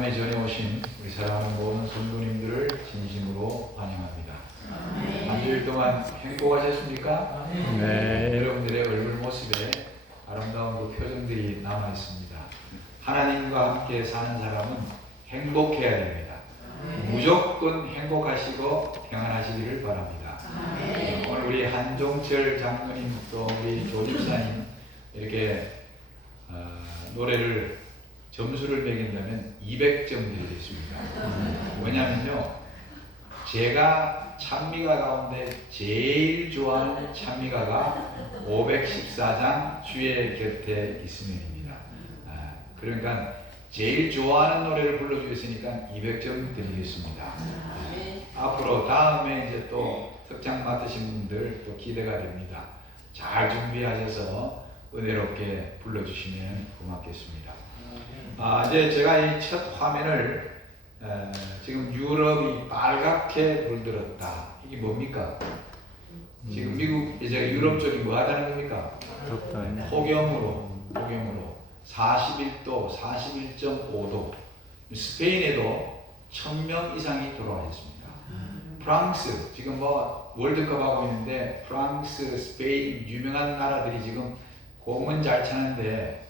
하나님의 전에 오신 우리 사랑하는 모든 성도님들을 진심으로 환영합니다. 한 주일 동안 행복하셨습니까? 네. 여러분들의 얼굴 모습에 아름다운 그 표정들이 남아 있습니다. 하나님과 함께 사는 사람은 행복해야 됩니다. 무조건 행복하시고 평안하시기를 바랍니다. 오늘 우리 한종철 장로님 또 우리 조집사님 이렇게 노래를 점수를 매긴다면 200점 드리겠습니다. 뭐냐면요, 제가 찬미가 가운데 제일 좋아하는 찬미가가 514장 주의 곁에 있으면입니다. 그러니까 제일 좋아하는 노래를 불러주셨으니까 200점 드리겠습니다. 앞으로 다음에 이제 또 특장 맡으신 분들 또 기대가 됩니다. 잘 준비하셔서 은혜롭게 불러주시면 고맙겠습니다. 이제 제가 이 첫 화면을 지금 유럽이 빨갛게 물들었다. 이게 뭡니까? 지금 미국 이제 유럽 쪽이 뭐 하다는 겁니까? 폭염으로 41도, 41.5도. 스페인에도 1000명 이상이 돌아가셨습니다. 프랑스 지금 뭐 월드컵 하고 있는데 프랑스, 스페인 유명한 나라들이 지금 공은 잘 차는데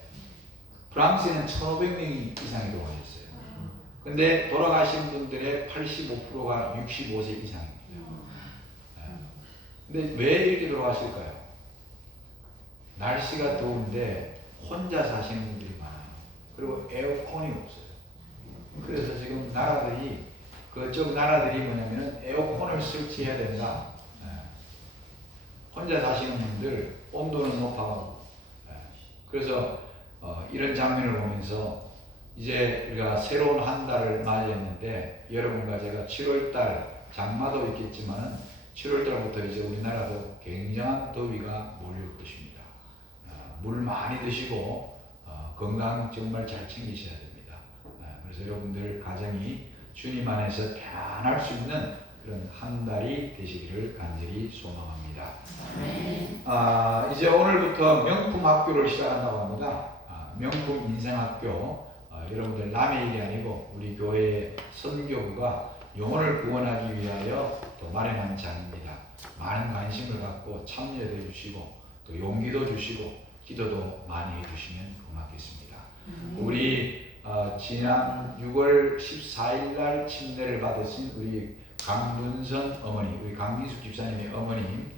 프랑스에는 1500명이 이상이 돌아가셨어요. 근데 돌아가신 분들의 85%가 65세 이상입니다. 근데 왜 이렇게 돌아가실까요? 날씨가 더운데 혼자 사시는 분들이 많아요. 그리고 에어컨이 없어요. 그래서 지금 나라들이 그쪽 나라들이 뭐냐면은 에어컨을 설치해야 된다. 혼자 사시는 분들 온도는 높아가고. 그래서 이런 장면을 보면서 이제 우리가 새로운 한 달을 맞이했는데 여러분과 제가 7월달 장마도 있겠지만 7월달부터 이제 우리나라도 굉장한 더위가 몰릴 것입니다. 물 많이 드시고 건강 정말 잘 챙기셔야 됩니다. 그래서 여러분들 가정이 주님 안에서 편안할 수 있는 그런 한 달이 되시기를 간절히 소망합니다. 이제 오늘부터 명품 학교를 시작한다고 합니다. 명품 인생학교. 여러분들 남의 일이 아니고 우리 교회의 선교부가 영혼을 구원하기 위하여 또 마련한 자리입니다. 많은 관심을 갖고 참여해 주시고 또 용기도 주시고 기도도 많이 해주시면 고맙겠습니다. 우리 지난 6월 14일 날 침례를 받으신 우리 강문선 어머니, 우리 강민숙 집사님의 어머님,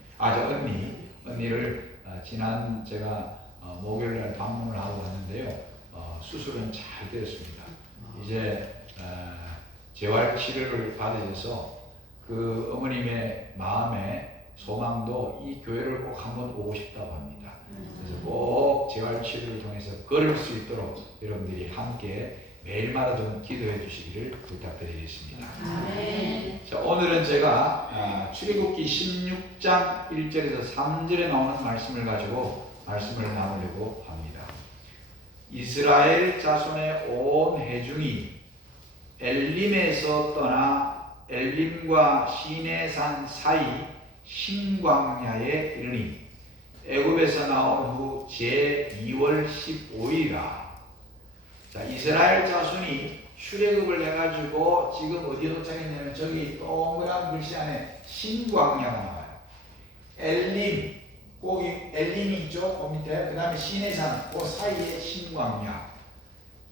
언니를 지난 제가 목요일 날 방문을 하고 왔는데요. 수술은 잘 되었습니다. 이제 재활 치료를 받으셔서 그 어머님의 마음에 소망도 이 교회를 꼭 한번 오고 싶다고 합니다. 그래서 꼭 재활 치료를 통해서 걸을 수 있도록 여러분들이 함께 매일마다 좀 기도해 주시기를 부탁드리겠습니다. 자, 오늘은 제가 출애굽기 16장 1절에서 3절에 나오는 말씀을 가지고 말씀을 나누려고 합니다. 이스라엘 자손의 온 회중이 엘림에서 떠나 엘림과 시내산 사이 신광야에 이르니 애굽에서 나온 후 제2월 15일이라. 자, 이스라엘 자손이 출애굽을 해가지고 지금 어디에 도착했냐면 저기 동그란 글씨 안에 신광야가 나와요. 엘림, 거기 엘림이 있죠. 그 밑에 그 다음에 시내산, 그 사이에 신광야.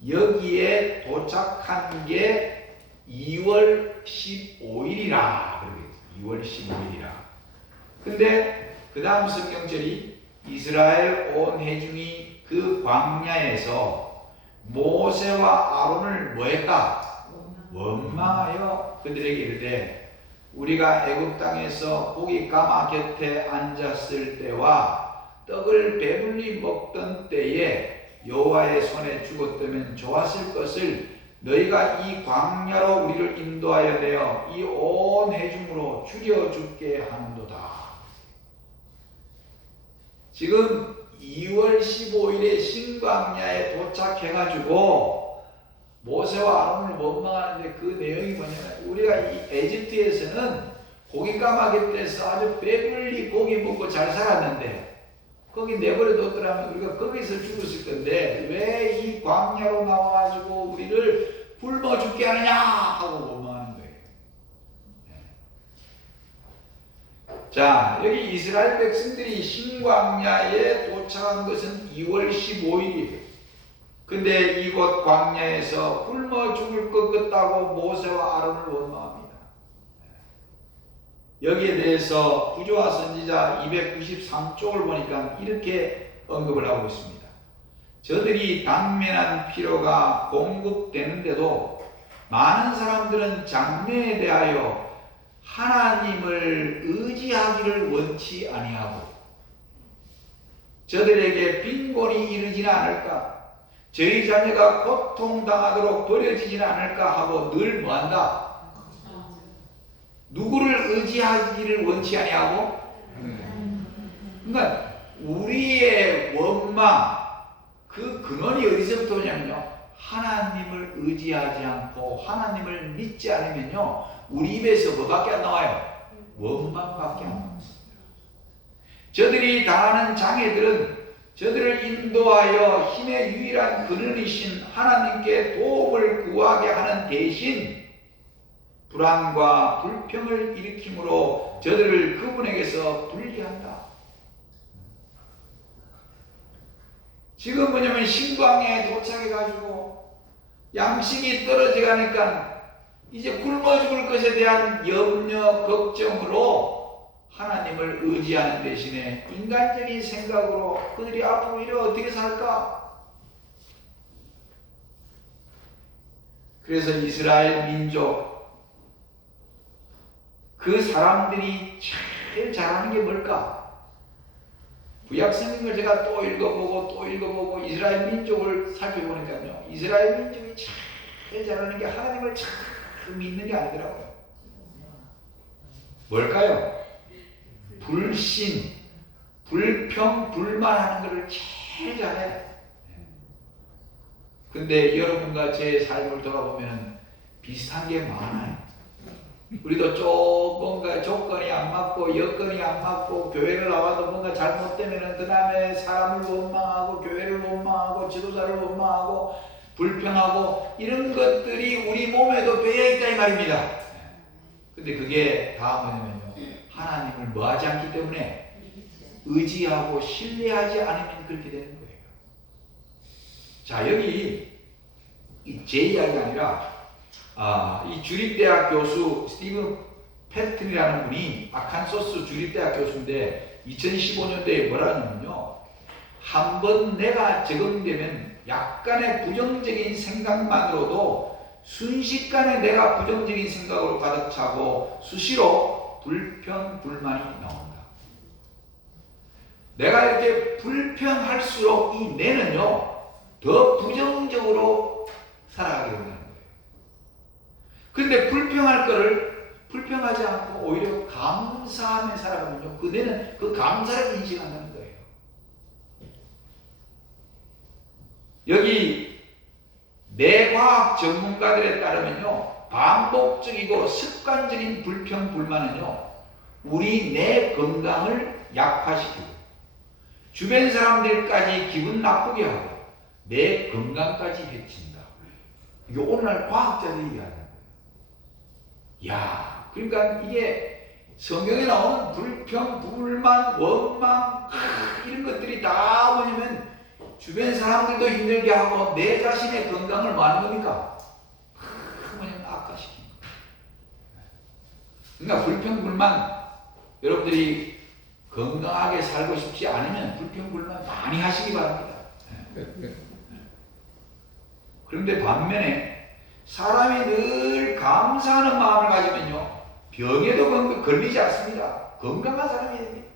여기에 도착한 게 2월 15일이라. 2월 15일이라. 근데 그 다음 성경절이 이스라엘 온 회중이 그 광야에서 모세와 아론을 뭐했다? 원망하여 그들에게 이르되 우리가 애굽 땅에서 고기 가마 곁에 앉았을 때와 떡을 배불리 먹던 때에 여호와의 손에 죽었다면 좋았을 것을 너희가 이 광야로 우리를 인도하여 내어 이 온 회중으로 죽여 죽게 하는도다. 지금 2월 15일에 신광야에 도착해가지고 모세와 아론을 원망하는데 그 내용이 뭐냐면 우리가 이 에집트에서는 고기 까마귀떼에서 아주 배불리 고기 먹고 잘 살았는데 거기 내버려 뒀더라면 우리가 거기서 죽었을 건데 왜 이 광야로 나와가지고 우리를 굶어 죽게 하느냐 하고 원망하는 거예요. 자, 여기 이스라엘 백성들이 신광야에 도착한 것은 2월 15일이에요. 근데 이곳 광야에서 굶어 죽을 것 같다고 모세와 아론을 원망합니다. 여기에 대해서 구조화 선지자 293쪽을 보니까 이렇게 언급을 하고 있습니다. 저들이 당면한 피로가 공급되는데도 많은 사람들은 장래에 대하여 하나님을 의지하기를 원치 아니하고 저들에게 빈곤이 이르지는 않을까, 저희 자녀가 고통당하도록 버려지지는 않을까 하고 늘 뭐한다? 누구를 의지하기를 원치 아니하고? 그러니까 우리의 원망, 그 근원이 어디서부터 오냐면요, 하나님을 의지하지 않고 하나님을 믿지 않으면요, 우리 입에서 뭐밖에 안 나와요? 원망밖에 안 나옵니다. 저들이 당하는 장애들은 저들을 인도하여 힘의 유일한 근원이신 하나님께 도움을 구하게 하는 대신 불안과 불평을 일으키므로 저들을 그분에게서 분리한다. 지금 뭐냐면 신광야에 도착해가지고 양식이 떨어져 가니까 이제 굶어 죽을 것에 대한 염려, 걱정으로 하나님을 의지하는 대신에 인간적인 생각으로 그들이 앞으로 이래 어떻게 살까? 그래서 이스라엘 민족, 그 사람들이 제일 잘하는 게 뭘까? 구약성경을 제가 또 읽어보고 이스라엘 민족을 살펴보니까요, 이스라엘 민족이 제일 잘하는 게 하나님을 참 믿는 게 아니더라고요. 뭘까요? 불신, 불평, 불만하는 것을 제일 잘해. 근데 여러분과 제 삶을 돌아보면 비슷한 게 많아요. 우리도 뭔가 조건이 안 맞고 여건이 안 맞고 교회를 나와도 뭔가 잘못되면 그 다음에 사람을 원망하고 교회를 원망하고 지도자를 원망하고 불평하고 이런 것들이 우리 몸에도 배어있다 이 말입니다. 근데 그게 다 뭐냐면요, 하나님을 뭐하지 않기 때문에 의지하고 신뢰하지 않으면 그렇게 되는 거예요. 자, 여기 제 이야기가 아니라 이 주립대학 교수 스티븐 패튼이라는 분이 아칸소스 주립대학 교수인데 2015년도에 뭐라 하냐면요, 한번 내가 적응되면 약간의 부정적인 생각만으로도 순식간에 내가 부정적인 생각으로 가득 차고 수시로 불평, 불만이 나온다. 내가 이렇게 불평할수록 이 뇌는요, 더 부정적으로 살아가게 된다는 거예요. 그런데 불평할 거를 불평하지 않고 오히려 감사하며 살아가면요, 그 뇌는 그 감사를 인식한다는 거예요. 여기 뇌과학 전문가들에 따르면요, 반복적이고 습관적인 불평, 불만은요, 우리 뇌 건강을 약화시키고 주변 사람들까지 기분 나쁘게 하고 내 건강까지 해친다. 이게 오늘날 과학자들이 얘기하는 거예요. 야, 그러니까 이게 성경에 나오는 불평, 불만, 원망 이런 것들이 다 뭐냐면 주변 사람들도 힘들게 하고 내 자신의 건강을 뭐 하는 겁니까? 뭐냐면 악화시키는 거예요. 그러니까 불평, 불만, 여러분들이 건강하게 살고 싶지 않으면 불평, 불만 많이 하시기 바랍니다. 그런데 반면에 사람이 늘 감사하는 마음을 가지면요, 병에도 걸리지 않습니다. 건강한 사람이 됩니다.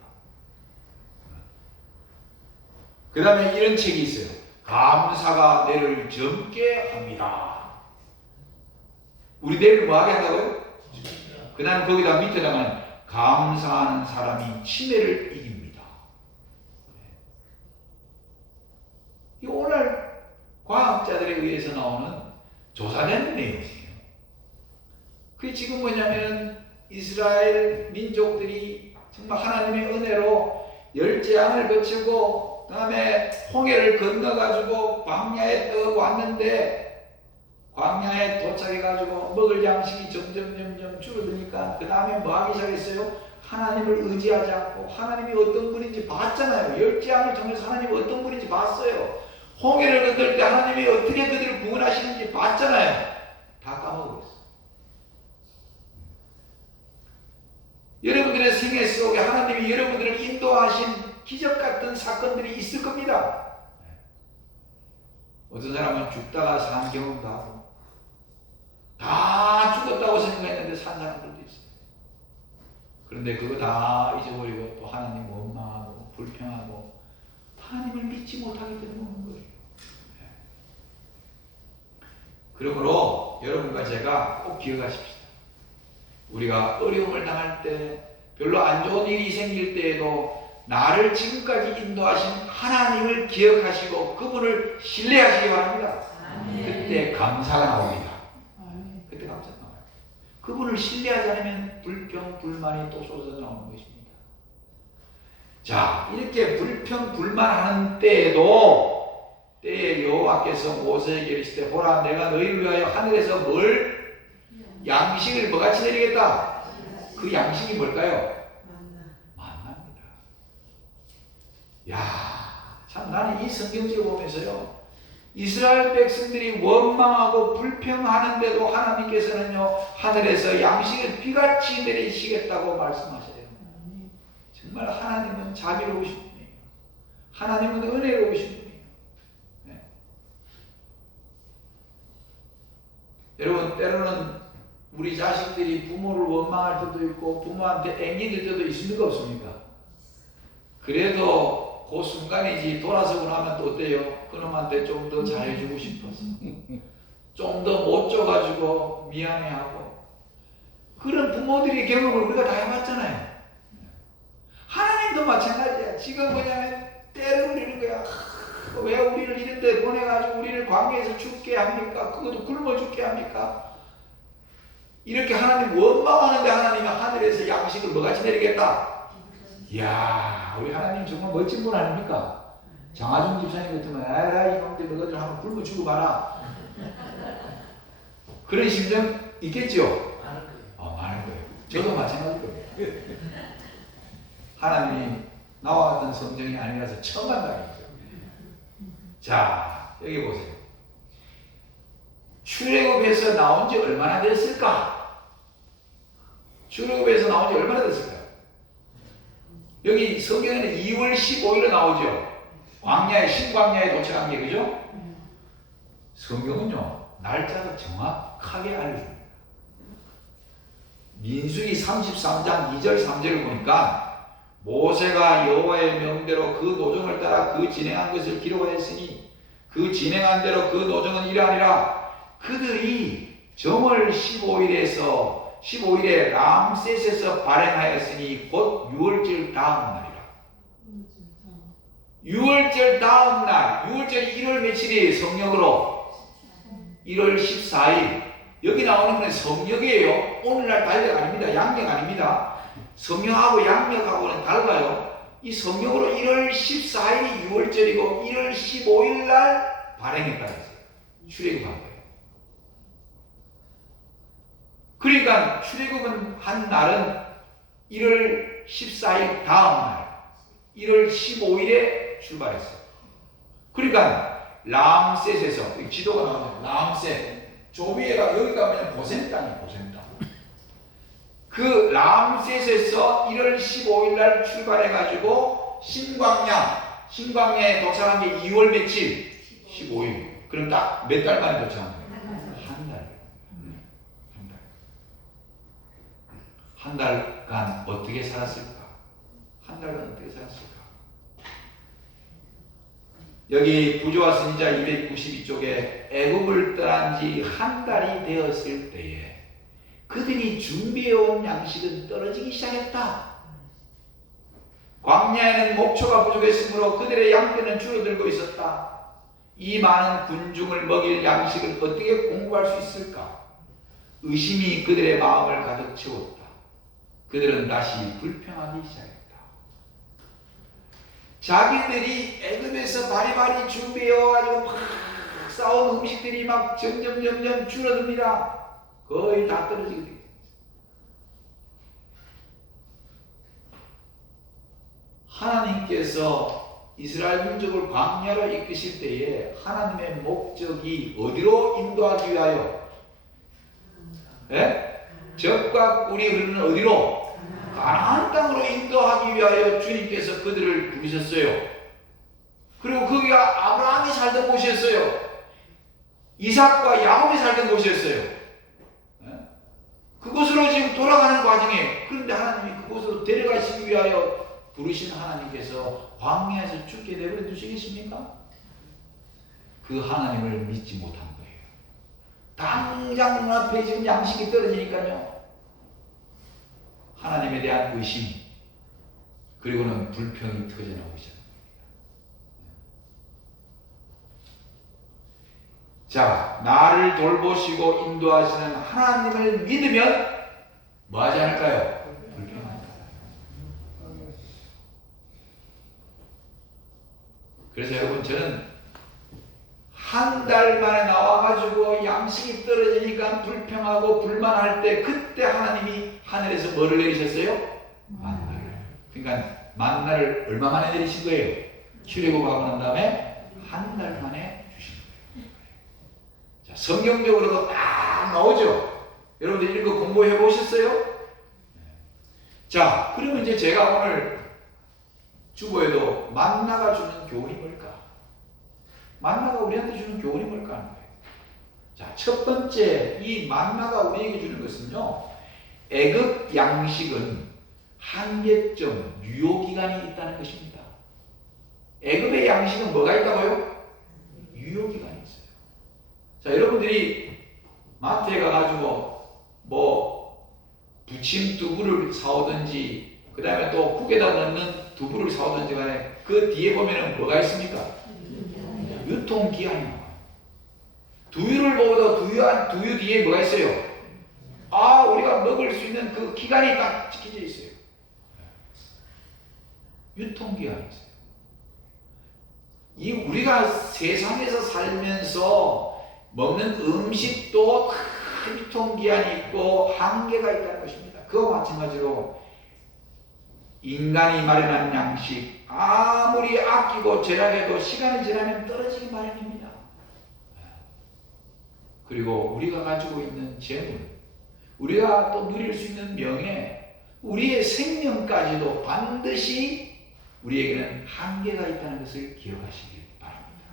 그 다음에 이런 책이 있어요. 감사가 뇌를 젊게 합니다. 우리 뇌를 뭐하게 한다고요? 그 다음 거기다 밑에다가는 감사하는 사람이 치매를 이깁니다. 이 오늘 과학자들에 의해서 나오는 조사된 내용이에요. 그게 지금 뭐냐면 이스라엘 민족들이 정말 하나님의 은혜로 열재앙을 거치고 그 다음에 홍해를 건너가지고 광야에 떠 왔는데 광야에 도착해가지고 먹을 양식이 점점 줄어드니까 그 다음에 뭐 하기 시작했어요? 하나님을 의지하지 않고 하나님이 어떤 분인지 봤잖아요. 열지양을 통해서 하나님이 어떤 분인지 봤어요. 홍해를 건널 때 하나님이 어떻게 그들을 구원하시는지 봤잖아요. 다 까먹어버렸어요. 여러분들의 생애 속에 하나님이 여러분들을 인도하신 기적 같은 사건들이 있을 겁니다. 어떤 사람은 죽다가 산 경험도 하고 다 죽었다고 생각했는데 산 사람들도 있어요. 그런데 그거 다 잊어버리고 또 하나님 원망하고 불평하고 하나님을 믿지 못하기 때문에 오는 거예요. 그러므로 여러분과 제가 꼭 기억하십시다. 우리가 어려움을 당할 때, 별로 안 좋은 일이 생길 때에도 나를 지금까지 인도하신 하나님을 기억하시고 그분을 신뢰하시기 바랍니다. 그때 감사가 나옵니다. 그때 감사가 나와요. 그분을 신뢰하지 않으면 불평, 불만이 또 쏟아져 나오는 것입니다. 자, 이렇게 불평, 불만하는 때에도 때에 여호와께서 모세에게 이르시되 보라 내가 너희를 위하여 하늘에서 뭘? 양식을 뭐같이 내리겠다. 그 양식이 뭘까요? 만나입니다. 야, 참 나는 이 성경책을 보면서요, 이스라엘 백성들이 원망하고 불평하는데도 하나님께서는요 하늘에서 양식을 비같이 내리시겠다고 말씀하셔요. 정말 하나님은 자비로우신 분이에요. 하나님은 은혜로우신 분이에요. 네. 여러분, 때로는 우리 자식들이 부모를 원망할 때도 있고 부모한테 앵기들 때도 있습니까? 없습니까? 그래도 그 순간이지 돌아서고 나면 또 어때요? 그놈한테 좀 더 잘해주고 싶어서 좀 더 못 줘가지고 미안해하고 그런 부모들의 경험을 우리가 다 해봤잖아요. 하나님도 마찬가지야. 지금 뭐냐면 때를 이런 거야. 왜 우리를 이런 데 보내가지고 우리를 광야에서 죽게 합니까? 그것도 굶어 죽게 합니까? 이렇게 하나님 원망하는데 하나님이 하늘에서 양식을 뭐같이 내리겠다. 이야, 우리 하나님 정말 멋진 분 아닙니까? 장하중 집사님 같으면 에라이 이놈들 너희들 한번 굶어 죽어 봐라. 그런 심정 있겠죠? 많을 거예요. 저도 마찬가지일 겁니다. 하나님이 나와 같은 성정이 아니라서 처음 한다는 거죠. 자, 여기 보세요. 출애굽에서 나온 지 얼마나 됐을까? 출애굽에서 나온 지 얼마나 됐을까요? 여기 성경에는 2월 15일에 나오죠. 광야에, 신광야에 도착한 게, 그죠? 성경은요, 날짜가 정확하게 알려줍니다. 민수기 33장 2절 3절을 보니까 모세가 여호와의 명대로 그 노정을 따라 그 진행한 것을 기록하였으니 그 진행한 대로 그 노정은 이러하니라. 그들이 정월 15일에 람셋에서 발행하였으니 곧 6월절 다음 날이라. 6월절 다음 날, 6월절이 1월 며칠이에요? 성령으로 1월 14일. 여기 나오는 건 성령이에요. 오늘날 달력 아닙니다. 양력 아닙니다. 성령하고 양력하고는 달라요. 이 성령으로 1월 14일이 6월절이고 1월 15일 날 발행했다고 했어요. 출애굽한 거예요. 그러니까 출애굽은 한 날은 1월 14일 다음 날 1월 15일에 출발했어요. 그러니까 람셋에서 지도가 나오죠. 람셋 조위에가 여기가 뭐냐면 고센 땅이에요. 고센 땅. 그 람셋에서 1월 15일 날 출발해가지고 신광야에 도착한 게 2월 며칠? 15일. 그럼 딱 몇 달 만에 도착한 거예요? 한 달간 어떻게 살았을까? 한 달간 어떻게 살았을까? 여기 부조와 선지자 292쪽에 애굽을 떠난 지 한 달이 되었을 때에 그들이 준비해온 양식은 떨어지기 시작했다. 광야에는 목초가 부족했으므로 그들의 양떼는 줄어들고 있었다. 이 많은 군중을 먹일 양식을 어떻게 공급할 수 있을까? 의심이 그들의 마음을 가득 채웠다. 그들은 다시 불평하기 시작했다. 자기들이 애굽에서 바리바리 준비해와가지고 막 쌓아온 음식들이 막 점점 줄어듭니다. 거의 다 떨어지게 됩니다. 하나님께서 이스라엘 민족을 광야로 이끄실 때에 하나님의 목적이 어디로 인도하기 위하여? 예? 적과 꿀이 흐르는 어디로? 가나안 땅으로 인도하기 위하여 주님께서 그들을 부르셨어요. 그리고 거기가 아브라함이 살던 곳이었어요. 이삭과 야곱이 살던 곳이었어요. 그곳으로 지금 돌아가는 과정에, 그런데 하나님이 그곳으로 데려가시기 위하여 부르신 하나님께서 광야에서 죽게 내버려 두시겠습니까? 그 하나님을 믿지 못한 거예요. 당장 눈앞에 지금 양식이 떨어지니까요. 하나님에 대한 의심, 그리고는 불평이 터져나오기 시작합니다. 자, 나를 돌보시고 인도하시는 하나님을 믿으면 뭐 하지 않을까요? 불평한다. 그래서 여러분, 저는 한 달 만에 나와가지고 양식이 떨어지니까 불평하고 불만할 때, 그때 하나님이 하늘에서 뭐를 내리셨어요? 만나를. 그러니까 만나를 얼마 만에 내리신 거예요? 출애굽하고 난 다음에 한 달 만에 주신 거예요. 자, 성경적으로도 딱 나오죠. 여러분들 이거 공부해 보셨어요? 자, 그러면 이제 제가 오늘 주보에도 만나가 주는 교훈이 뭘까? 만나가 우리한테 주는 교훈이 뭘까 하는 거예요. 자, 첫 번째, 이 만나가 우리에게 주는 것은요, 애굽 양식은 한계점, 유효기간이 있다는 것입니다. 애굽의 양식은 뭐가 있다고요? 유효기간이 있어요. 자, 여러분들이 마트에 가가지고 뭐 부침 두부를 사오든지, 그 다음에 또 국에다 넣는 두부를 사오든지 간에 그 뒤에 보면은 뭐가 있습니까? 유통기한이 나와요. 두유를 먹어도 두유 뒤에 뭐가 있어요? 아, 우리가 먹을 수 있는 그 기간이 딱 찍혀져 있어요. 유통기한이 있어요. 이 우리가 세상에서 살면서 먹는 음식도 큰 유통기한이 있고 한계가 있다는 것입니다. 그와 마찬가지로 인간이 마련한 양식, 아무리 아끼고 절약해도 시간이 지나면 떨어지기 마련입니다. 그리고 우리가 가지고 있는 재물, 우리가 또 누릴 수 있는 명예, 우리의 생명까지도 반드시 우리에게는 한계가 있다는 것을 기억하시길 바랍니다.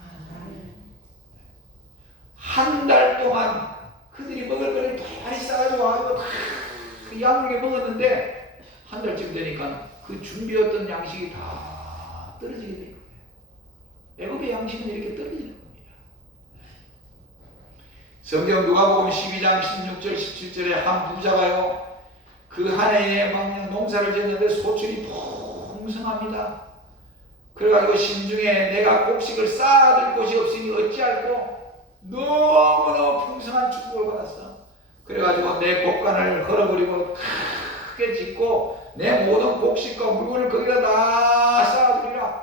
한 달 동안 그들이 먹을 거를 많이 싸가지고 와서 다 야물게 먹었는데 한 달쯤 되니까 그 준비했던 양식이 다 떨어지게 될 거예요. 애굽의 양식은 이렇게 떨어지는 겁니다. 성경 누가복음 12장 16절 17절에 한 부자가요, 그 한 해에 막 농사를 지었는데 소출이 풍성합니다. 그래가지고 심중에 내가 곡식을 쌓아둘 곳이 없으니 어찌할꼬, 너무너무 풍성한 축복을 받았어. 그래가지고 내 곡간을 헐어버리고 크게 짓고 내 모든 곡식과 물건을 거기다 다 쌓아두리라.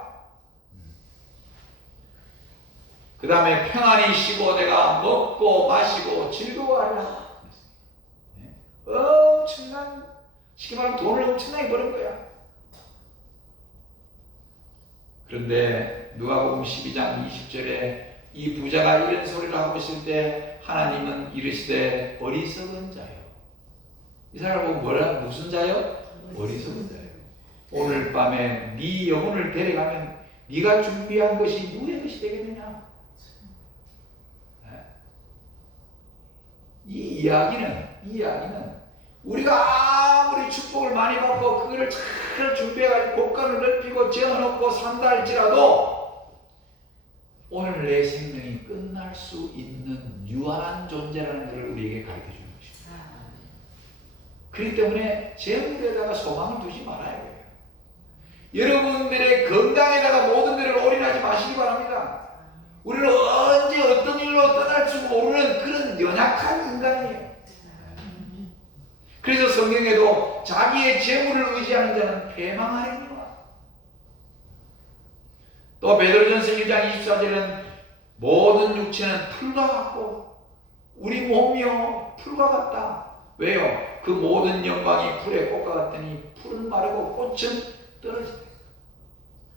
그 다음에 평안히 쉬고 내가 먹고 마시고 즐거워하리라. 엄청난, 쉽게 말하면 돈을 엄청나게 버는 거야. 그런데 누가복음 12장 20절에 이 부자가 이런 소리를 하고 있을 때 하나님은 이르시되 어리석은 자요. 이 사람을 보고 무슨 자요? 어리석은 자요. 오늘 밤에 네 영혼을 데려가면 네가 준비한 것이 누구의 것이 되겠느냐? 이 이야기는 우리가 아무리 축복을 많이 받고 그거를 잘 준비해가지고 곡간을 넓히고 재어놓고 산다 할지라도 오늘 내 생명이 끝날 수 있는 유한한 존재라는 것을 우리에게 가르쳐주는 것입니다. 그렇기 때문에 재물에다가 소망을 두지 말아야 해요. 여러분들의 건강에다가 모든 것을 올인하지 마시기 바랍니다. 우리는 언제 어떤 일로 떠날 줄 모르는 그런 연약한 인간이에요. 그래서 성경에도 자기의 재물을 의지하는 자는 패망하리니와, 또 베드로전서 1장 24절에는 모든 육체는 풀과 같고 우리 몸이요 풀과 같다. 왜요? 그 모든 영광이 풀의 꽃과 같으니 풀은 마르고 꽃은 떨어진다.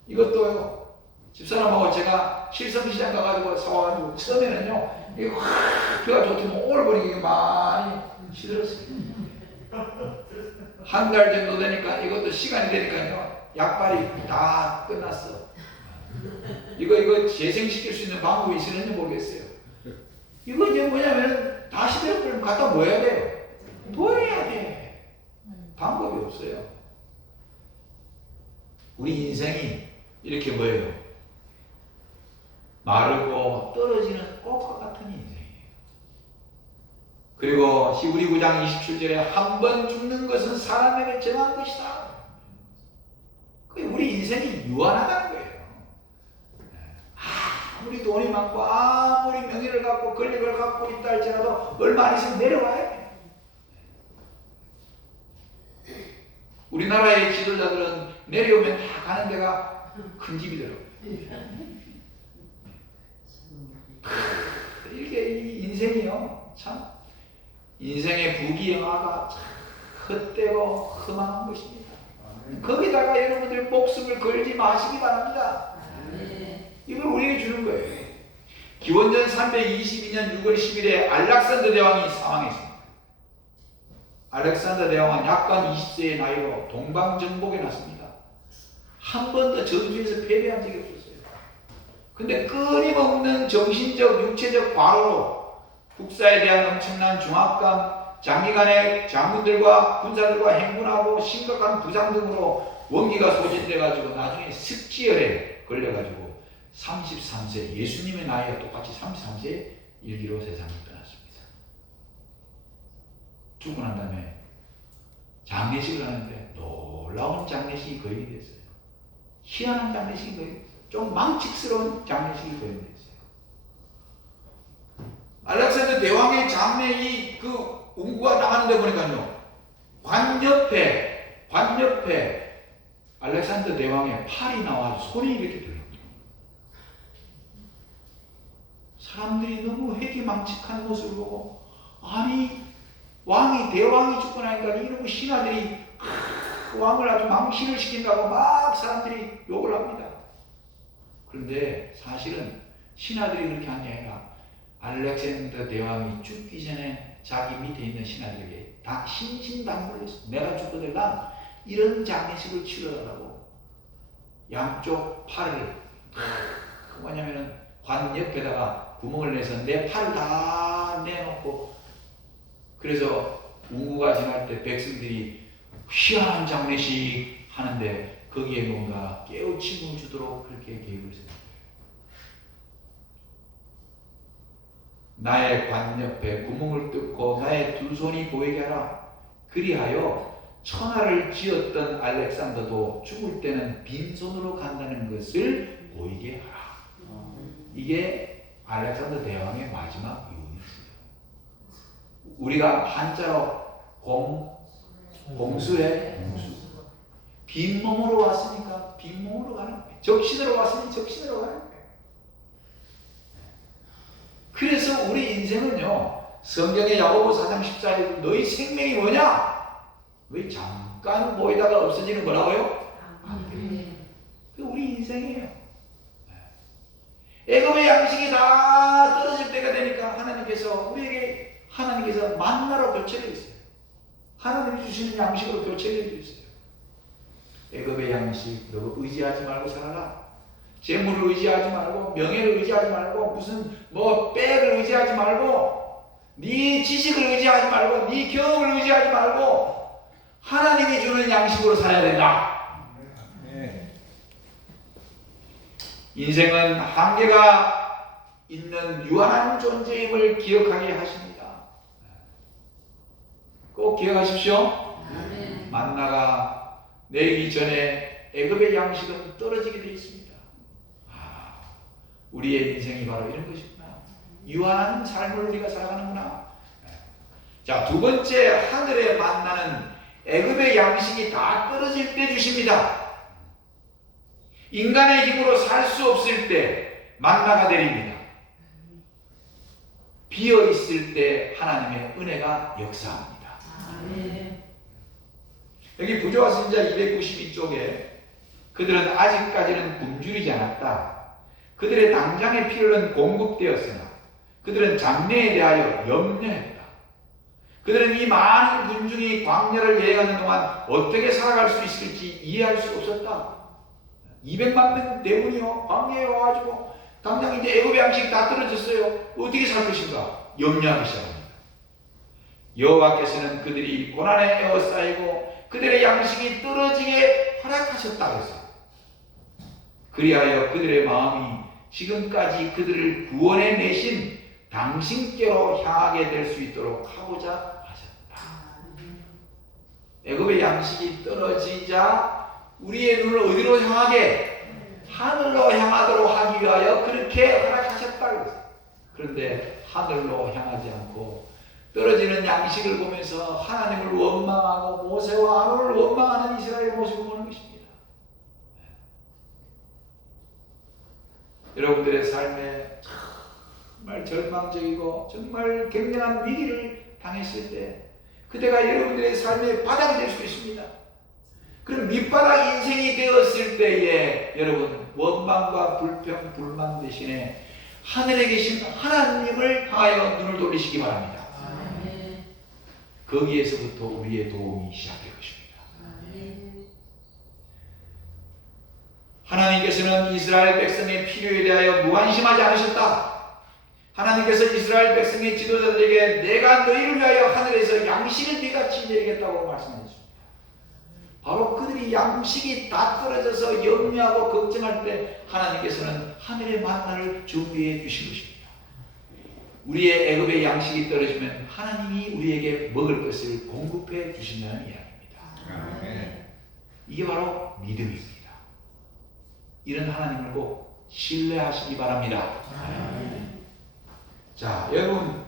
이것도요, 집사람하고 제가 실성시장 가가지고 사와가지고 처음에는요 이게 확 벼가 좋더니 오글거리게 많이 시들었어요. 한 달 정도 되니까 이것도 시간이 되니까요 약발이 다 끝났어. 이거 재생시킬 수 있는 방법이 있을는지 모르겠어요. 이거 이제 뭐냐면 다시 배워버리면 갖다 뭐 해야 돼요? 뭐 해야 돼? 방법이 없어요. 우리 인생이 이렇게 뭐예요? 마르고 떨어지는 꽃과 같은 인생이에요. 그리고 히브리 9장 27절에 한 번 죽는 것은 사람에게 정한 것이다. 우리 인생이 유한하다는 거예요. 아무리 돈이 많고 아무리 명예를 갖고 권력을 갖고 있다 할지라도 얼마 안 있으면 내려와야 돼. 우리나라의 지도자들은 내려오면 다 가는 데가 큰 집이더라고요. 이렇게 이 인생이요 참 인생의 부귀영화가 참 헛되고 험한 것입니다. 거기다가 여러분들 목숨을 걸지 마시기 바랍니다. 이걸 우리에게 주는 거예요. 기원전 322년 6월 10일에 알렉산더 대왕이 사망했습니다. 알렉산더 대왕은 약간 20세의 나이로 동방정복에 났습니다. 한 번도 전투에서 패배한 적이 없었어요. 근데 끊임없는 정신적, 육체적 과로로 국사에 대한 엄청난 중압감, 장기간의 장군들과 군사들과 행군하고 심각한 부상 등으로 원기가 소진돼가지고 나중에 습지열에 걸려가지고 33세, 예수님의 나이가 똑같이 33세에 일기로 세상을 떠났습니다. 죽고 난 다음에 장례식을 하는데 놀라운 장례식이 거의 됐어요. 희한한 장례식이 거의 됐어요. 좀 망측스러운 장례식이 거의 됐어요. 알렉산더 대왕의 장례 그 운구가 나가는데 보니까요, 관 옆에 알렉산더 대왕의 팔이 나와 손이 이렇게 들려요. 사람들이 너무 회기망측한 모습을 보고, 아니 대왕이 죽고 나니까 이놈의 신하들이 왕을 아주 망신을 시킨다고 막 사람들이 욕을 합니다. 그런데 사실은 신하들이 그렇게 한 게 아니라 알렉산더 대왕이 죽기 전에 자기 밑에 있는 신하들에게 다 신신당부를 했어. 내가 죽거든 난 이런 장례식을 치러달라고 양쪽 팔을 뭐냐면은 관 옆에다가 구멍을 내서 내 팔을 다 내놓고, 그래서 운구가 지날 때 백성들이 희한한 장례식 하는데 거기에 뭔가 깨우침을 주도록 그렇게 계획을 세웠어요. 나의 관 옆에 구멍을 뚫고 나의 두 손이 보이게 하라. 그리하여 천하를 지었던 알렉산더도 죽을 때는 빈손으로 간다는 것을 보이게 하라. 이게 알렉산더 대왕의 마지막 유언이었어요. 우리가 한자로 공수의 공수. 빈몸으로 왔으니까 빈몸으로 가는 거예요. 적신으로 왔으니 적신으로 가는 거예요. 그래서 우리 인생은요, 성경의 야고보 4장 14절 너희 생명이 뭐냐? 왜 잠깐 보이다가 없어지는 거라고요? 그 우리 인생이에요. 애굽의 양식이 다 떨어질 때가 되니까 하나님께서 만나로 교체되어 있어요. 하나님이 주시는 양식으로 교체되어 있어요. 애굽의 양식 너 의지하지 말고 살아라. 재물을 의지하지 말고, 명예를 의지하지 말고, 무슨 백을 의지하지 말고, 네 지식을 의지하지 말고, 네 경험을 의지하지 말고 하나님이 주는 양식으로 살아야 된다. 인생은 한계가 있는 유한한 존재임을 기억하게 하십니다. 꼭 기억하십시오. 만나가 내리기 전에 애굽의 양식은 떨어지게 되어 있습니다. 우리의 인생이 바로 이런 것이구나. 유한한 삶을 우리가 살아가는구나. 자, 두 번째, 하늘에 만나는 애굽의 양식이 다 떨어질 때 주십니다. 인간의 힘으로 살 수 없을 때 만나가 내립니다. 비어 있을 때 하나님의 은혜가 역사합니다. 여기 부조와 선지자 292쪽에 그들은 아직까지는 굶주리지 않았다. 그들의 당장의 필요는 공급되었으나 그들은 장래에 대하여 염려했다. 그들은 이 많은 군중이 광야를 여행하는 동안 어떻게 살아갈 수 있을지 이해할 수 없었다. 200만 명 대군이요 광야에 와가지고 당장 이제 애굽의 양식이 다 떨어졌어요. 어떻게 살 것인가 염려하기 시작합니다. 여호와께서는 그들이 고난에 에워싸이고 그들의 양식이 떨어지게 허락하셨다 그랬어요. 그리하여 그들의 마음이 지금까지 그들을 구원해 내신 당신께로 향하게 될 수 있도록 하고자 하셨다. 애굽의 양식이 떨어지자 우리의 눈을 어디로 향하게? 하늘로 향하도록 하기 위하여 그렇게 허락하셨다 그랬어요. 그런데 하늘로 향하지 않고 떨어지는 양식을 보면서 하나님을 원망하고 모세와 아론을 원망하는 이스라엘의 모습을 보는 것입니다. 여러분들의 삶에 정말 절망적이고 정말 굉장한 위기를 당했을 때 그때가 여러분들의 삶의 바닥이 될 수 있습니다. 그럼 밑바닥 인생이 되었을 때에 여러분 원망과 불평, 불만 대신에 하늘에 계신 하나님을 향하여 눈을 돌리시기 바랍니다. 거기에서부터 우리의 도움이 시작될 것입니다. 하나님께서는 이스라엘 백성의 필요에 대하여 무관심하지 않으셨다. 하나님께서 이스라엘 백성의 지도자들에게 내가 너희를 위하여 하늘에서 양식을 비같이 내리겠다고 말씀하셨습니다. 바로 그들이 양식이 다 떨어져서 염려하고 걱정할 때 하나님께서는 하늘의 만나를 준비해 주신 것입니다. 우리의 애굽의 양식이 떨어지면 하나님이 우리에게 먹을 것을 공급해 주신다는 이야기입니다. 이게 바로 믿음입니다. 이런 하나님을 꼭 신뢰하시기 바랍니다. 자, 여러분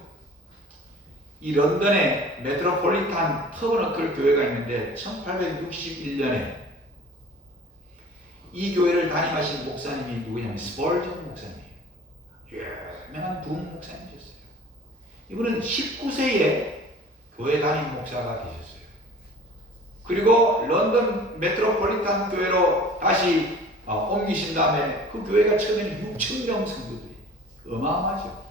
이 런던에 메트로폴리탄 터버너클 교회가 있는데 1861년에 이 교회를 담임하신 목사님이 누구냐면 스펄전 목사님이에요. 유명한 부흥 목사님이셨어요. 이분은 19세에 교회 담임 목사가 되셨어요. 그리고 런던 메트로폴리탄 교회로 다시 옮기신 다음에 그 교회가 처음에는 6,000명 성도들이 어마어마하죠.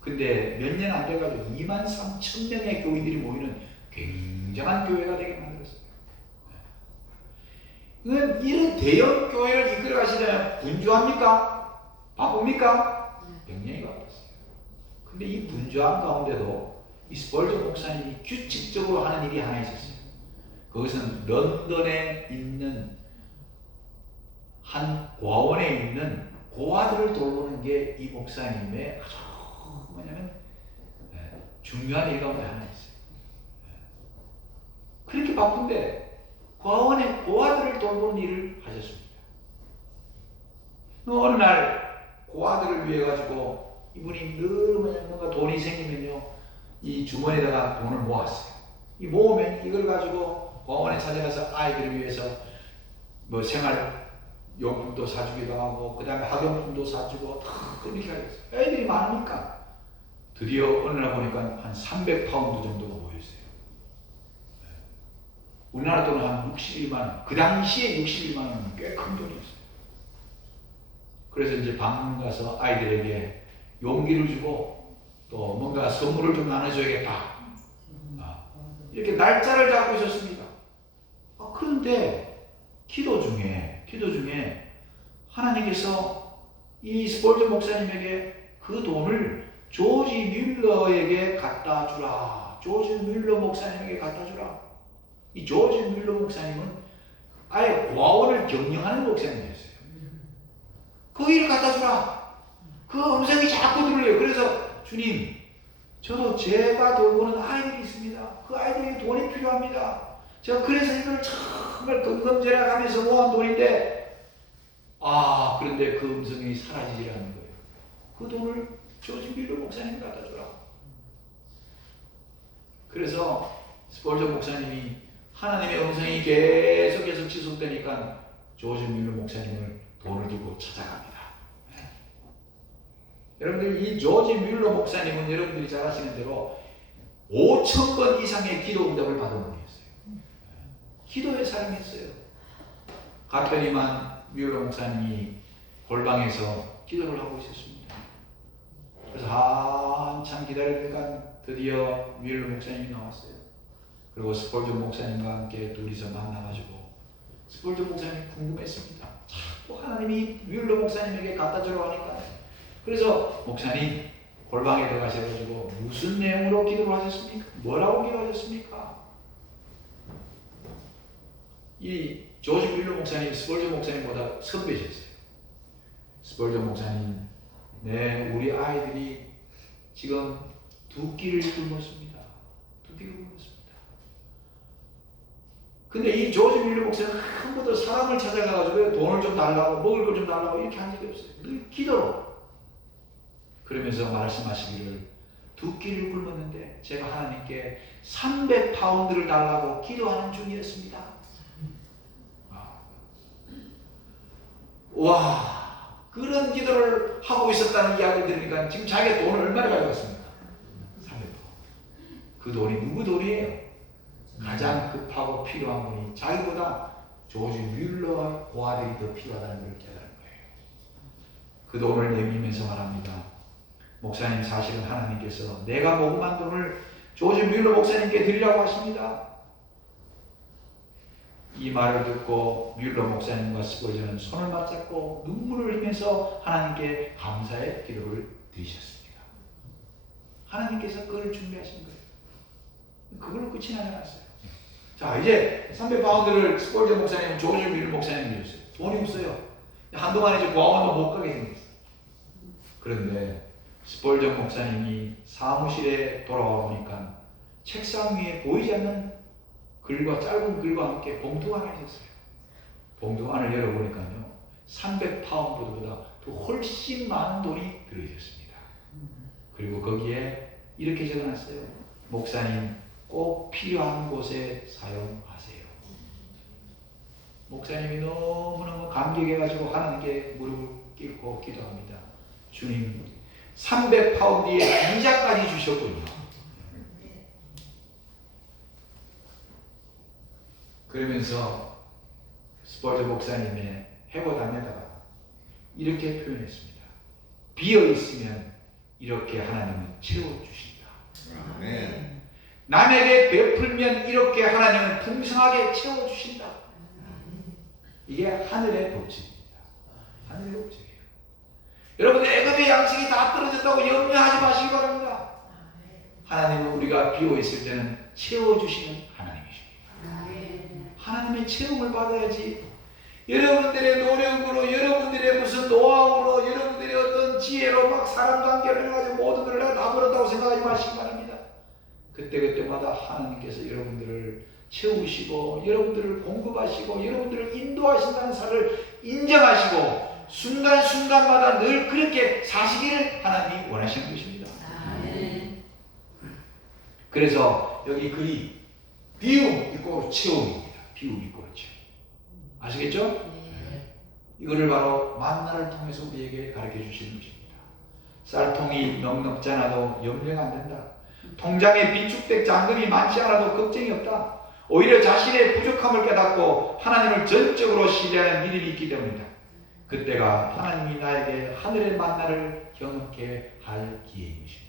근데 몇 년 안 돼가지고 23,000명의 교인들이 모이는 굉장한 교회가 되게 만들었어요. 이런 대형 교회를 이끌어 가시려면 분주합니까? 바쁩니까? 굉장히 바빴어요. 근데 이 분주한 가운데도 이 스펄전 목사님이 규칙적으로 하는 일이 하나 있었어요. 그것은 런던에 있는 한 고아원에 있는 고아들을 돌보는 게 이 목사님의 아주 뭐냐면 중요한 일 가운데 하나 있어요. 그렇게 바쁜데 고아원에 고아들을 돌보는 일을 하셨습니다. 어느 날 고아들을 위해 가지고 이분이 늘 뭔가 돈이 생기면요 이 주머니에다가 돈을 모았어요. 이 모으면 이걸 가지고 고아원에 찾아가서 아이들을 위해서 뭐 생활 용품도 사주기도 하고 그 다음에 학용품도 사주고 다 그렇게 하겠어요. 애들이 많으니까 드디어 어느 날 보니까 한 300파운드 정도가 모였어요. 우리나라 돈은 한 61만 원. 그 당시에 61만 원은 꽤 큰 돈이었어요. 그래서 이제 방문 가서 아이들에게 용기를 주고 또 뭔가 선물을 좀 나눠줘야겠다. 이렇게 날짜를 잡고 있었습니다. 그런데 기도 중에 하나님께서 이 스펄전 목사님에게 그 돈을 조지 뮬러에게 갖다 주라. 조지 뮬러 목사님에게 갖다 주라. 이 조지 뮬러 목사님은 아예 고아원을 경영하는 목사님이었어요. 그 일을 갖다 주라. 그 음성이 자꾸 들려요. 그래서 주님, 저도 제가 돌보는 아이들이 있습니다. 그 아이들에게 돈이 필요합니다. 제가 그래서 이걸 정말 금검절약하면서 모은 돈인데 그런데 그 음성이 사라지지 않는 거예요. 그 돈을 조지 뮬러 목사님 갖다 주라. 그래서 스펄전 목사님이 하나님의 음성이 계속해서 지속되니까 조지 뮬러 목사님을 돈을 들고 찾아갑니다. 여러분들 이 조지 뮬러 목사님은 여러분들이 잘 아시는 대로 5,000번 이상의 기도 응답을 받은 분이었어요. 기도의 사람이었어요. 가톨리만 뮬러 목사님이 골방에서 기도를 하고 있었습니다. 그래서 한참 기다리다가 드디어 뮬러 목사님이 나왔어요. 그리고 스폴전 목사님과 함께 둘이서 만나가지고 스폴전 목사님이 궁금했습니다. 자꾸 하나님이 뮬러 목사님에게 갖다 주라고 하니까. 그래서 목사님 골방에 들어가셔가지고 무슨 내용으로 기도를 하셨습니까? 뭐라고 기도하셨습니까? 이 조지 뮬러 목사님 스폴전 목사님보다 선배셨어요. 스폴전 목사님, 네, 우리 아이들이 지금 두 끼를 굶었습니다. 두 끼를 굶었습니다. 근데 이 조지 뮬러 목사는 한 번도 사람을 찾아가가지고 돈을 좀 달라고 먹을 걸 좀 달라고 이렇게 한 적이 없어요. 늘 기도로. 그러면서 말씀하시기를 두 끼를 굶었는데 제가 하나님께 300파운드를 달라고 기도하는 중이었습니다. 와, 그런 기도를 하고 있었다는 이야기를 들으니까 지금 자기가 돈을 얼마나 가지고 왔습니까? 300파운드. 그 돈이 누구 돈이에요? 가장 급하고 필요한 분이 자기보다 조지 뮬러와 고아들이 더 필요하다는 걸 깨달은 거예요. 그 돈을 내밀면서 말합니다. 목사님, 사실은 하나님께서 내가 모금한 돈을 조지 뮬러 목사님께 드리라고 하십니다. 이 말을 듣고 뮬러 목사님과 스폴전은 손을 맞잡고 눈물을 흘리면서 하나님께 감사의 기도를 드리셨습니다. 하나님께서 그걸 준비하신 거예요. 그걸로 끝이 나지 않았어요. 자, 이제 300파운드를 스폴전 목사님은 조지 뮬러 목사님이 줬어요. 돈이 없어요. 한동안 이제 고아원도 못 가게 생겼어요. 그런데 스폴전 목사님이 사무실에 돌아와 보니까 책상 위에 보이지 않는 글과 짧은 글과 함께 봉투가 하나 있었어요. 봉투 안을 열어보니까요, 300파운드보다 더 훨씬 많은 돈이 들어있었습니다. 그리고 거기에 이렇게 적어놨어요. 목사님, 꼭 필요한 곳에 사용하세요. 목사님이 너무너무 감격해가지고 하나님께 무릎을 꿇고 기도합니다. 주님, 300파운드의 이자까지 주셨군요. 그러면서 스폴전 목사님의 회고단에다가 이렇게 표현했습니다. 비어있으면 이렇게 하나님은 채워주신다. 아멘. 남에게 베풀면 이렇게 하나님은 풍성하게 채워주신다. 이게 하늘의 법칙입니다. 하늘의 법칙이에요. 여러분, 애굽의 양식이 다 떨어졌다고 염려하지 마시기 바랍니다. 하나님은 우리가 비어있을 때는 채워주시는 하나님이십니다. 하나님의 채움을 받아야지. 여러분들의 노력으로, 여러분들의 무슨 노하우로, 여러분들의 어떤 지혜로 막 사람 관계를 해가지고 모든 걸 내가 다 벌었다고 생각하지 마시기 바랍니다. 그때그때마다 하나님께서 여러분들을 채우시고, 여러분들을 공급하시고, 여러분들을 인도하신다는 사실을 인정하시고, 순간순간마다 늘 그렇게 사시기를 하나님이 원하시는 것입니다. 그래서 여기 글이 비움 이꼬로 채움입니다. 비움 이꼬로 채움. 아시겠죠? 네. 이거를 바로 만나를 통해서 우리에게 가르쳐 주시는 것입니다. 쌀통이 넉넉지 않아도 염려가 안 된다. 통장에 비축된 잔금이 많지 않아도 걱정이 없다. 오히려 자신의 부족함을 깨닫고 하나님을 전적으로 신뢰하는 믿음이 있기 때문이다. 그때가 하나님이 나에게 하늘의 만나를 경험케 할 기회인 것입니다.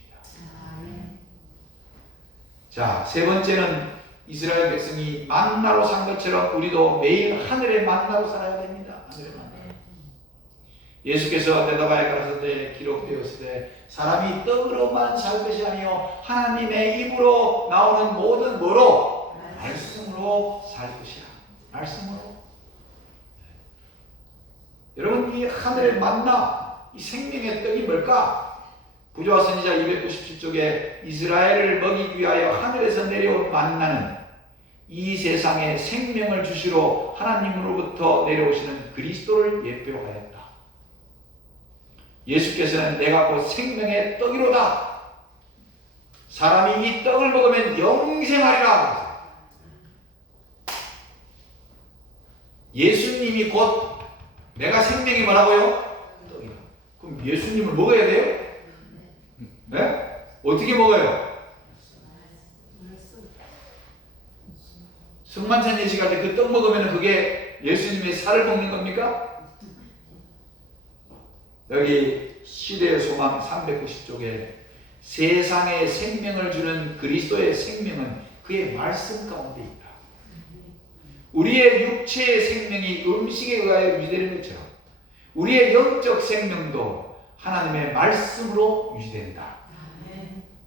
자, 세 번째는 이스라엘 백성이 만나로 산 것처럼 우리도 매일 하늘의 만나로 살아야 됩니다. 하늘의 만나. 예수께서 대답하여 가라사대 기록되었을 때 사람이 떡으로만 살 것이 아니요 하나님의 입으로 나오는 모든 뭐로? 말씀으로 살 것이라. 말씀으로. 여러분, 이 하늘의 만나, 이 생명의 떡이 뭘까? 부조와 선지자 297쪽에 이스라엘을 먹이기 위하여 하늘에서 내려온 만나는 이 세상에 생명을 주시러 하나님으로부터 내려오시는 그리스도를 예표하였다. 예수께서는 내가 곧 생명의 떡이로다. 사람이 이 떡을 먹으면 영생하리라. 예수님이 곧 내가 생명이 뭐라고요? 떡이다. 그럼 예수님을 먹어야 돼요? 네? 어떻게 먹어요? 성만찬 예식할 때 그 떡 먹으면 그게 예수님의 살을 먹는 겁니까? 여기 시대의 소망 390쪽에 세상에 생명을 주는 그리스도의 생명은 그의 말씀 가운데 있다. 우리의 육체의 생명이 음식에 의하여 유지되는 것처럼 우리의 영적 생명도 하나님의 말씀으로 유지된다.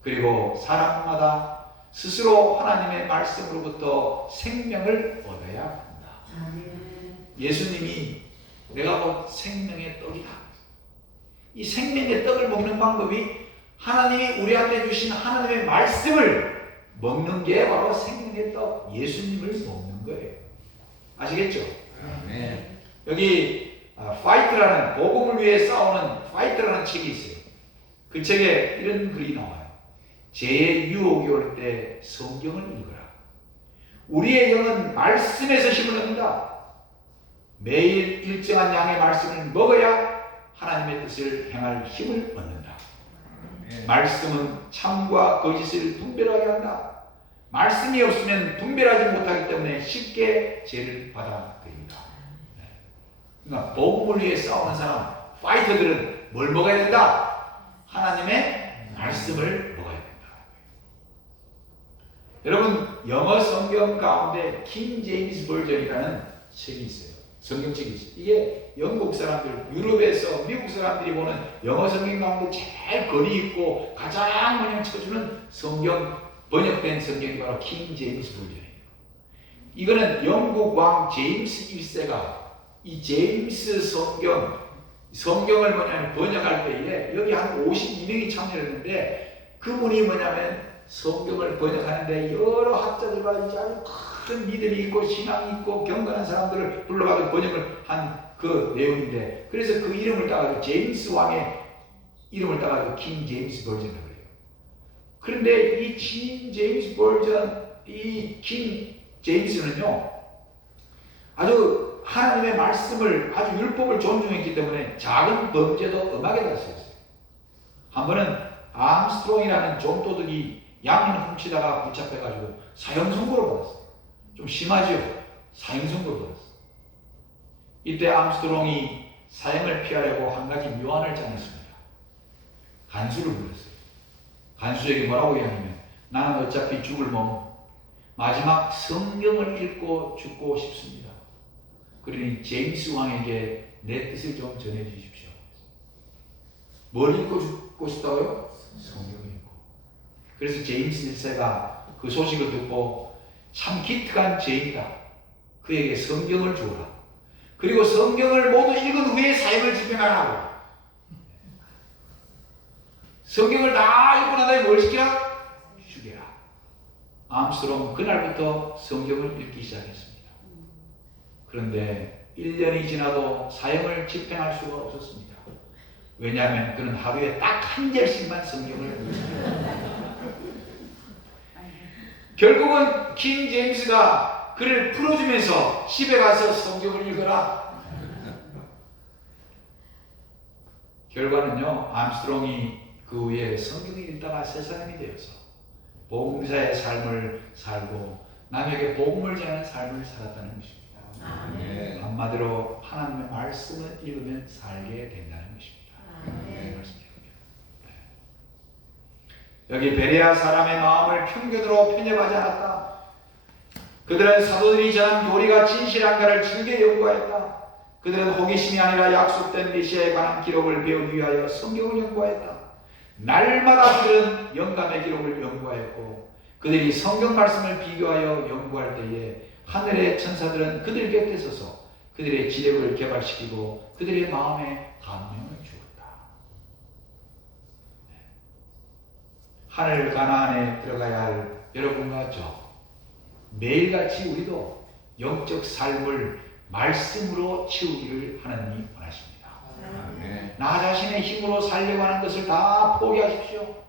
그리고 사람마다 스스로 하나님의 말씀으로부터 생명을 얻어야 한다. 예수님이 내가 곧 생명의 떡이다. 이 생명의 떡을 먹는 방법이 하나님이 우리한테 주신 하나님의 말씀을 먹는 게 바로 생명의 떡, 예수님을 먹는 거예요. 아시겠죠? 네. 여기 파이트라는, 복음을 위해 싸우는 파이트라는 책이 있어요. 그 책에 이런 글이 나와요. 죄의 유혹이 올 때 성경을 읽어라. 우리의 영은 말씀에서 힘을 얻는다. 매일 일정한 양의 말씀을 먹어야 하나님의 뜻을 행할 힘을 얻는다. 말씀은 참과 거짓을 분별하게 한다. 말씀이 없으면 분별하지 못하기 때문에 쉽게 죄를 받아들인다. 그러니까 복음을 위해 싸우는 사람, 파이터들은 뭘 먹어야 된다? 하나님의 말씀을 먹어야 된다. 여러분, 영어 성경 가운데 킹 제임스 버전이라는 책이 있어요. 성경책이 있어요. 이게 영국 사람들, 유럽에서 미국 사람들이 보는 영어 성경 가운데 제일 거리 있고 가장 그냥 쳐주는 성경, 번역된 성경이 바로 킹 제임스 버전이에요. 이거는 영국 왕 제임스 1세가 이 제임스 성경을 번역할 때에 여기 한 52명이 참여했는데, 그분이 뭐냐면 성경을 번역하는데 여러 학자들과 이제 아주 큰 믿음이 있고 신앙이 있고 경건한 사람들을 불러가지고 번역을 한 그 내용인데, 그래서 그 이름을 따가지고 제임스 왕의 이름을 따가지고 킹 제임스 버전이라고 그래요. 그런데 이 킹 제임스 버전, 이 킹 제임스는요 아주 하나님의 말씀을, 아주 율법을 존중했기 때문에 작은 범죄도 음악에다 쓰였어요. 한 번은 암스트롱이라는 좀도둑이 양을 훔치다가 붙잡혀가지고 사형 선고를 받았어요. 좀 심하죠? 사형 선고를 받았어요. 이때 암스트롱이 사형을 피하려고 한 가지 묘안을 짜냈습니다. 간수를 불렀어요. 간수에게 뭐라고 이야기하냐면, 나는 어차피 죽을 몸, 마지막 성경을 읽고 죽고 싶습니다. 그러니 제임스 왕에게 내 뜻을 좀 전해주십시오. 뭘 읽고 죽고 싶다고요? 성경을 읽고. 그래서 제임스 1세가 그 소식을 듣고 참 기특한 죄인이다. 그에게 성경을 주어라. 그리고 성경을 모두 읽은 후에 사형을 집행하라고. 성경을 다 읽고 난 다음에 뭘 시키라? 죽여라. 암스트롱은 그날부터 성경을 읽기 시작했습니다. 그런데 1년이 지나도 사형을 집행할 수가 없었습니다. 왜냐하면 그는 하루에 딱 한 절씩만 성경을 읽었습니다. 결국은 킹 제임스가 그를 풀어주면서 집에 가서 성경을 읽어라. 결과는요, 암스트롱이 그 후에 성경을 읽다가 새 사람이 되어서 복음자의 삶을 살고 남에게 복음을 전하는 삶을 살았다는 것입니다. 아멘. 한마디로 하나님의 말씀을 읽으면 살게 된다는 것입니다. 아멘. 여기 베레아 사람의 마음을 편견으로 편협하지 않았다. 그들은 사도들이 전한 교리가 진실한가를 즐겨 연구하였다. 그들은 호기심이 아니라 약속된 메시아에 관한 기록을 배우기 위하여 성경을 연구하였다. 날마다 그들은 영감의 기록을 연구하였고, 그들이 성경 말씀을 비교하여 연구할 때에 하늘의 천사들은 그들 곁에 서서 그들의 지력을 개발시키고 그들의 마음에 감명을 주었다. 하늘 가나안에 들어가야 할 여러분과 저, 매일같이 우리도 영적 삶을 말씀으로 채우기를 하나님이 원하십니다. 아멘. 나 자신의 힘으로 살려고 하는 것을 다 포기하십시오.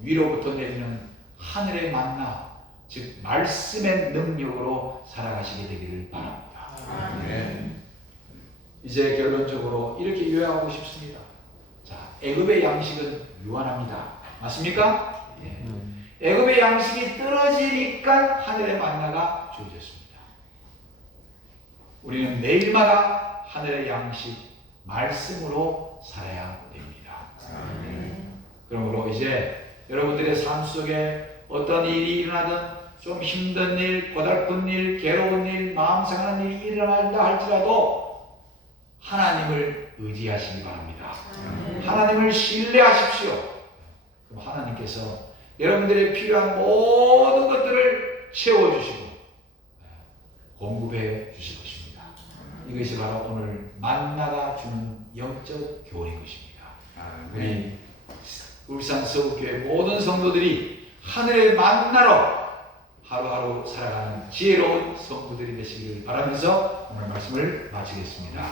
위로부터 내리는 하늘의 만나, 즉 말씀의 능력으로 살아가시게 되기를 바랍니다. 아멘. 이제 결론적으로 이렇게 요약하고 싶습니다. 자, 애굽의 양식은 유한합니다. 맞습니까? 예. 애굽의 양식이 떨어지니까 하늘의 만나가 주어졌습니다. 우리는 매일마다 하늘의 양식 말씀으로 살아야 됩니다. 그러므로 이제 여러분들의 삶 속에 어떤 일이 일어나든 좀 힘든 일, 고달픈 일, 괴로운 일, 마음 상하는 일이 일어난다 할지라도 하나님을 의지하시기 바랍니다. 하나님을 신뢰하십시오. 그럼 하나님께서 여러분들의 필요한 모든 것들을 채워주시고 공급해 주실 것입니다. 이것이 바로 오늘 만나가 주는 영적 교훈인 것입니다. 우리 울산 서울교회 모든 성도들이 하늘의 만나로 하루하루 살아가는 지혜로운 성도들이 되시기를 바라면서 오늘 말씀을 마치겠습니다.